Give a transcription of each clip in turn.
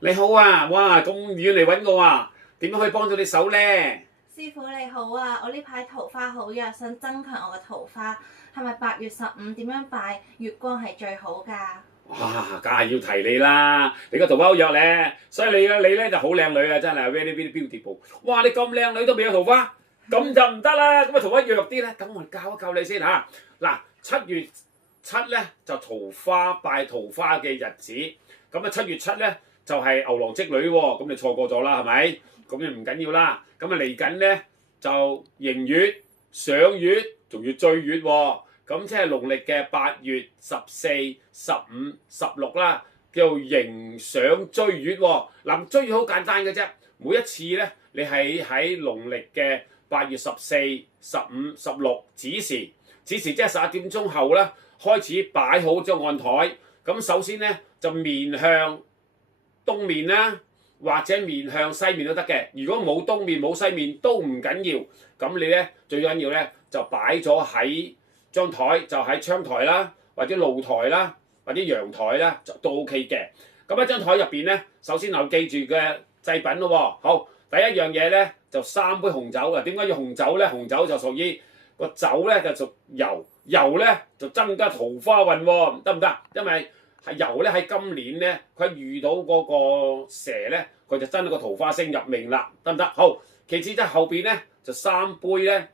你好啊，哇，咁遠嚟揾我啊，點樣可以幫到你手呢？師傅你好啊，我呢排桃花好弱，想增強我嘅桃花，係咪8月15點樣拜月光係最好㗎？哇，梗係要提你啦，你個桃花好弱咧，所以你咧就好靚女啊，真係 very very beautiful。哇，你咁靚女都未有桃花，咁就唔得啦。咁啊桃花弱啲咧，等我教一教你先嚇。嗱，7月7咧就桃花拜桃花嘅日子，咁啊7月7咧就係牛郎織女喎，咁你錯過咗啦，係咪？咁就唔緊要啦。咁啊嚟緊咧就迎月、賞月，仲要追月喎。咁即係農曆嘅8月14、15、16啦，叫做迎賞追月喎。嗱，追月好簡單嘅啫，每一次咧，你喺農曆嘅8月14、15、16子時即係11點鐘後咧，開始擺好張案台。咁首先咧就面向東面啦，或者面向西面都得嘅。如果冇東面冇西面都唔緊要，咁你咧最緊要咧就擺咗喺張台，就喺窗台啦，或者露台啦，或者陽台啦，就都 OK 嘅。咁喺張台入邊咧，首先留記住嘅祭品咯喎。好，第一樣嘢咧就3杯紅酒啊。點解要紅酒咧？紅酒就屬於個酒咧就屬油，油咧就增加桃花運喎，得唔得？因為係油咧喺今年咧，佢遇到嗰個蛇咧，佢就真係個桃花星入命啦，得唔得？好，其次即係後邊咧就3杯咧，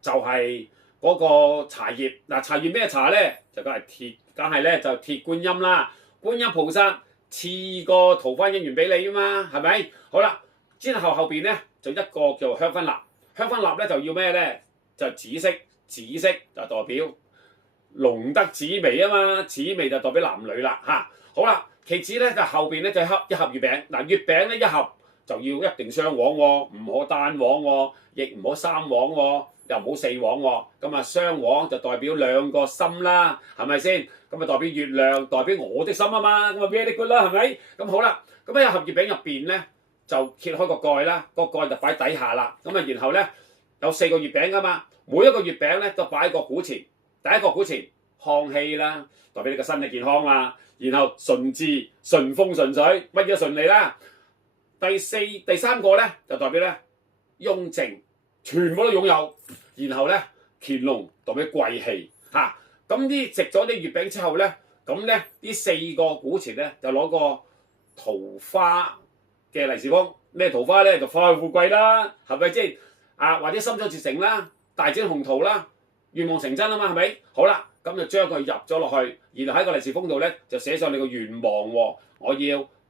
就係、嗰個茶葉。嗱，茶葉咩茶咧？就梗係鐵，梗係咧就鐵觀音啦。觀音菩薩賜個桃花姻緣俾你啊嘛，係咪？好啦，之後邊咧就一個叫香薰蠟，香薰蠟咧就要咩咧？就紫色，紫色就代表龍德紫微啊嘛，紫微就代表男女啦嚇。好啦，其次咧就後邊咧就一盒月餅。嗱，月餅咧一盒就要一定雙黃喎，唔可單黃喎，亦唔好3黃喎，又唔好4黃喎。咁啊雙黃就代表2個心啦，係咪先？咁啊代表月亮，代表我的心啊嘛，咁啊 very good 啦，係咪？咁好啦，咁喺一盒月餅入邊咧就揭開個蓋啦，個蓋就擺底下啦。咁啊然後咧有4個月餅噶嘛，每一個月餅咧都擺喺個古前。第一個古前康氣啦，代表你個身體健康啦。然後順治、順風順水，乜嘢順利啦。第三個咧就代表咧雍正，全部都擁有。然後咧乾隆代表貴氣嚇。咁啲食咗啲月餅之後咧，咁咧呢4個古前咧就攞個桃花嘅利是封。咩桃花咧？就花富貴啦，係咪先？啊，或者心想事成啦，大展宏圖啦，願望成真啊嘛，係咪？好啦，咁就將佢入咗落去，然後喺個利是封度咧就寫上你個願望喎。我要